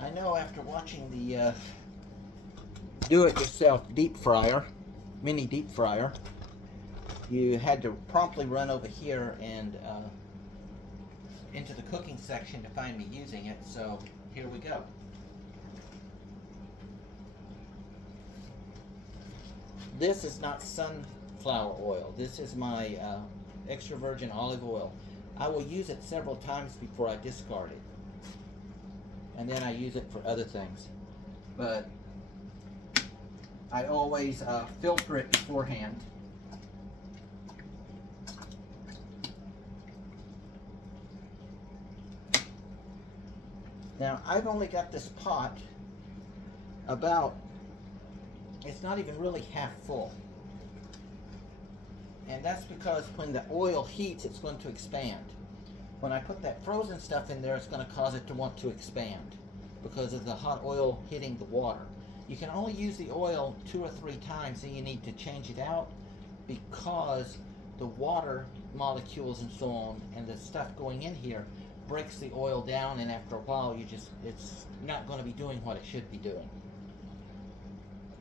I know after watching the do-it-yourself deep fryer, mini deep fryer, you had to promptly run over here and into the cooking section to find me using it, so here we go. This is not sunflower oil. This is my extra virgin olive oil. I will use it several times before I discard it. And then I use it for other things. But I always filter it beforehand. Now, I've only got this pot about, it's not even really half full. And that's because when the oil heats, it's going to expand. When I put that frozen stuff in there, it's going to cause it to want to expand because of the hot oil hitting the water. You can only use the oil 2 or 3 times, and you need to change it out because the water molecules and so on and the stuff going in here breaks the oil down, and after a while it's not going to be doing what it should be doing.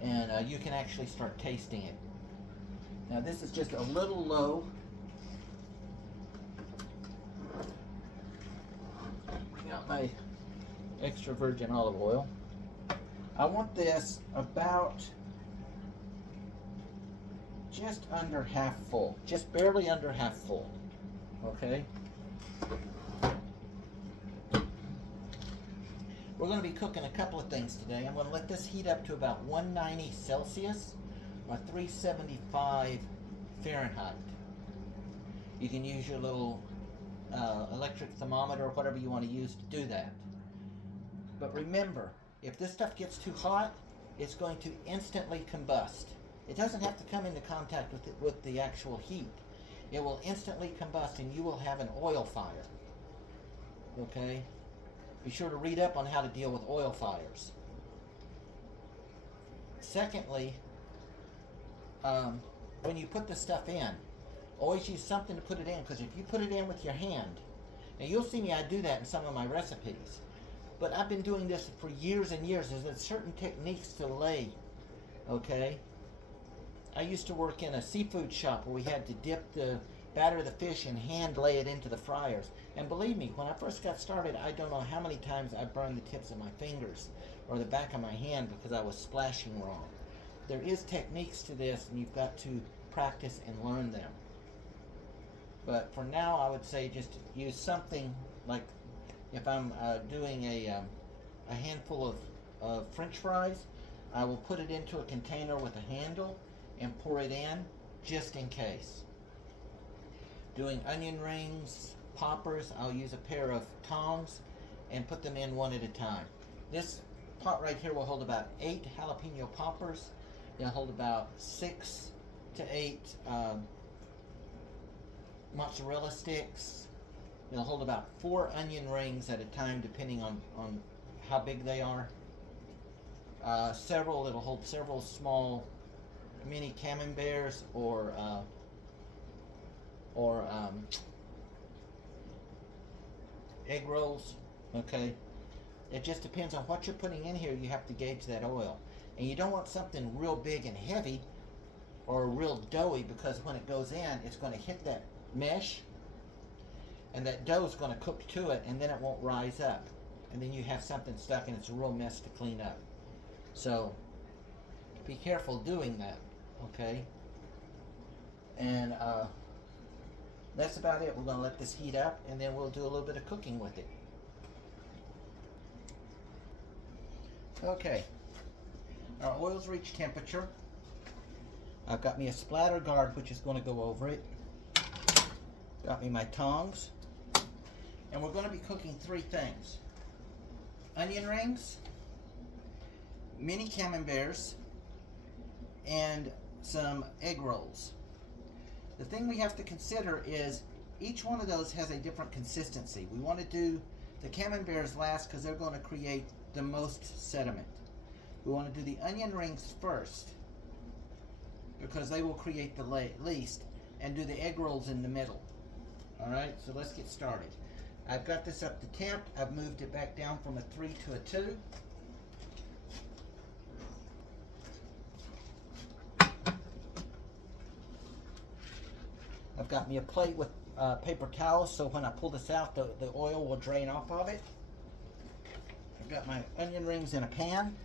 And you can actually start tasting it. Now this is just a little low. I got my extra virgin olive oil. I want this about just under half full, just barely under half full, okay? We're going to be cooking a couple of things today. I'm going to let this heat up to about 190 Celsius or 375 Fahrenheit. You can use your little electric thermometer or whatever you want to use to do that. But remember, if this stuff gets too hot, it's going to instantly combust. It doesn't have to come into contact with the actual heat. It will instantly combust and you will have an oil fire. Okay? Be sure to read up on how to deal with oil fires. Secondly, when you put the stuff in, always use something to put it in, because if you put it in with your hand, now you'll see me, I do that in some of my recipes, but I've been doing this for years and years. There's certain techniques to lay, okay? I used to work in a seafood shop where we had to dip the batter the fish and hand lay it into the fryers. And believe me, when I first got started, I don't know how many times I burned the tips of my fingers or the back of my hand because I was splashing wrong. There is techniques to this, and you've got to practice and learn them. But for now, I would say just use something like, if I'm doing a handful of French fries, I will put it into a container with a handle and pour it in just in case. Doing onion rings, poppers, I'll use a pair of tongs and put them in one at a time. This pot right here will hold about 8 jalapeno poppers. It'll hold about 6 to 8 mozzarella sticks. It'll hold about 4 onion rings at a time, depending on how big they are. It'll hold several small mini camemberts or egg rolls, okay? It just depends on what you're putting in here. You have to gauge that oil. And you don't want something real big and heavy or real doughy, because when it goes in, it's going to hit that mesh, and that dough is going to cook to it, and then it won't rise up. And then you have something stuck, and it's a real mess to clean up. So be careful doing that, okay? And that's about it. We're going to let this heat up, and then we'll do a little bit of cooking with it. Okay, our oil's reached temperature. I've got me a splatter guard, which is going to go over it. Got me my tongs. And we're going to be cooking 3 things. Onion rings, mini camemberts, and some egg rolls. The thing we have to consider is each one of those has a different consistency. We want to do the camemberts last because they're going to create the most sediment. We want to do the onion rings first because they will create the least, and do the egg rolls in the middle. Alright, so let's get started. I've got this up to temp. I've moved it back down from a 3 to a 2. I've got me a plate with paper towels, so when I pull this out, the oil will drain off of it. I've got my onion rings in a pan.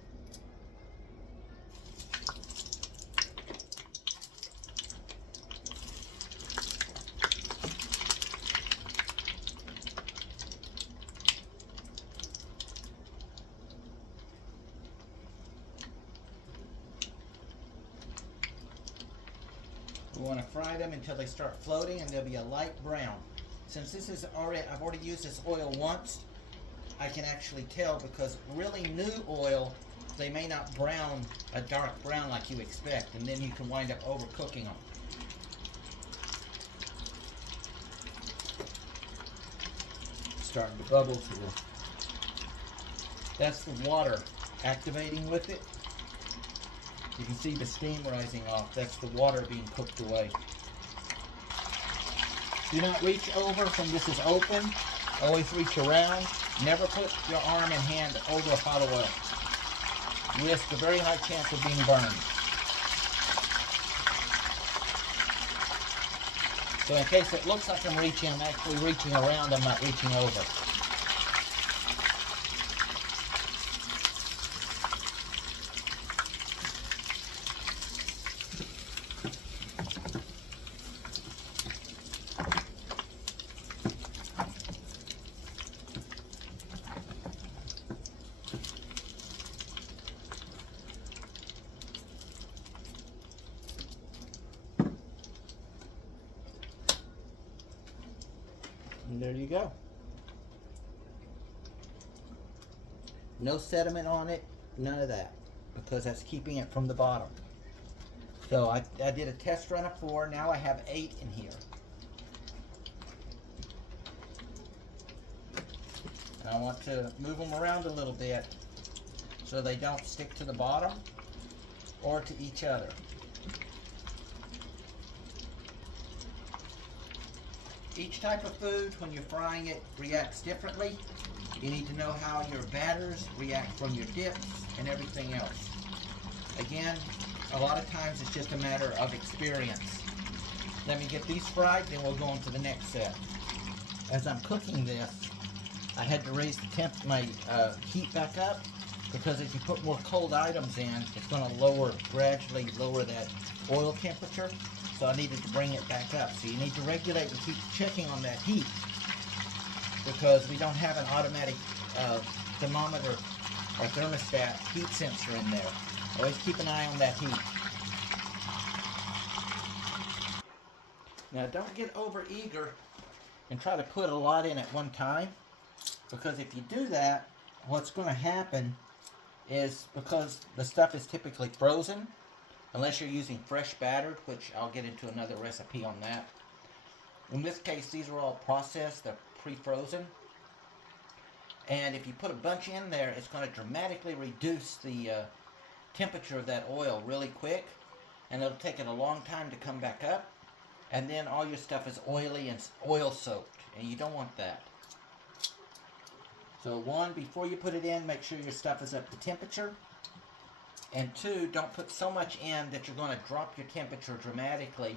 We want to fry them until they start floating and they'll be a light brown. Since this is already, I've already used this oil once, I can actually tell, because really new oil, they may not brown a dark brown like you expect, and then you can wind up overcooking them. Starting to bubble here. That's the water activating with it. You can see the steam rising off. That's the water being cooked away. Do not reach over when this is open. Always reach around. Never put your arm and hand over a pot of oil. You risk a very high chance of being burned. So in case it looks like I'm reaching, I'm actually reaching around. I'm not reaching over. And there you go. No sediment on it, none of that, because that's keeping it from the bottom. So I did a test run of 4, now I have 8 in here. And I want to move them around a little bit so they don't stick to the bottom or to each other. Each type of food, when you're frying it, reacts differently. You need to know how your batters react from your dips and everything else. Again, a lot of times it's just a matter of experience. Let me get these fried, then we'll go on to the next set. As I'm cooking this, I had to raise my heat back up, because if you put more cold items in, it's going to gradually lower that oil temperature. So I needed to bring it back up. So you need to regulate and keep checking on that heat, because we don't have an automatic thermometer or thermostat heat sensor in there. Always keep an eye on that heat. Now don't get over eager and try to put a lot in at one time, because if you do that, what's going to happen is, because the stuff is typically frozen, unless you're using fresh battered, which I'll get into another recipe on that. In this case, these are all processed, they're pre-frozen. And if you put a bunch in there, it's going to dramatically reduce the temperature of that oil really quick. And it'll take it a long time to come back up. And then all your stuff is oily and oil soaked. And you don't want that. So 1, before you put it in, make sure your stuff is up to temperature. And 2, don't put so much in that you're going to drop your temperature dramatically.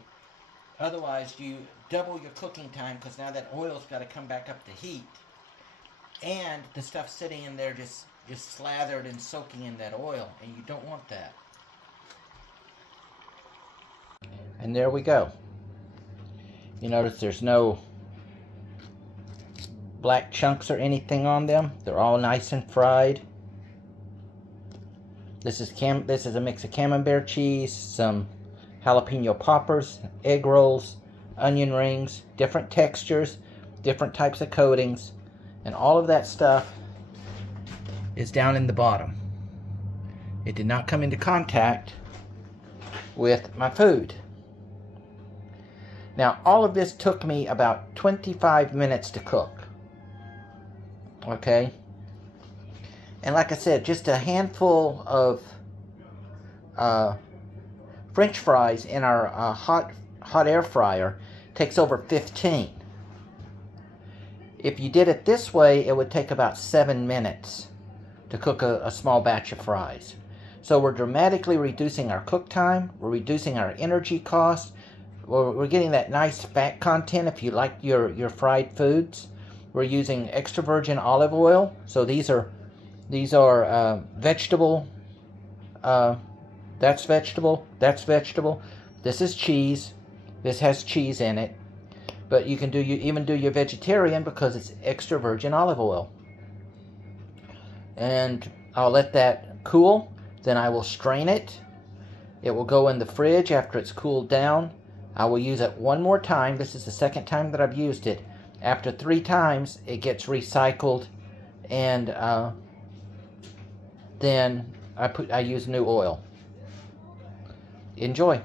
Otherwise, you double your cooking time, because now that oil's got to come back up to heat. And the stuff sitting in there just slathered and soaking in that oil, and you don't want that. And there we go. You notice there's no black chunks or anything on them. They're all nice and fried. This is a mix of camembert cheese, some jalapeno poppers, egg rolls, onion rings, different textures, different types of coatings, and all of that stuff is down in the bottom. It did not come into contact with my food. Now, all of this took me about 25 minutes to cook. Okay? And like I said, just a handful of French fries in our hot air fryer takes over 15. If you did it this way, it would take about 7 minutes to cook a small batch of fries. So we're dramatically reducing our cook time, we're reducing our energy costs, we're getting that nice fat content if you like your fried foods. We're using extra virgin olive oil, so these are vegetable, that's vegetable, that's vegetable. This is cheese, this has cheese in it, but you can even do your vegetarian because it's extra virgin olive oil. And I'll let that cool, then I will strain it. It will go in the fridge after it's cooled down. I will use it one more time. This is the second time that I've used it. After 3 times, it gets recycled, and then I use new oil. Enjoy.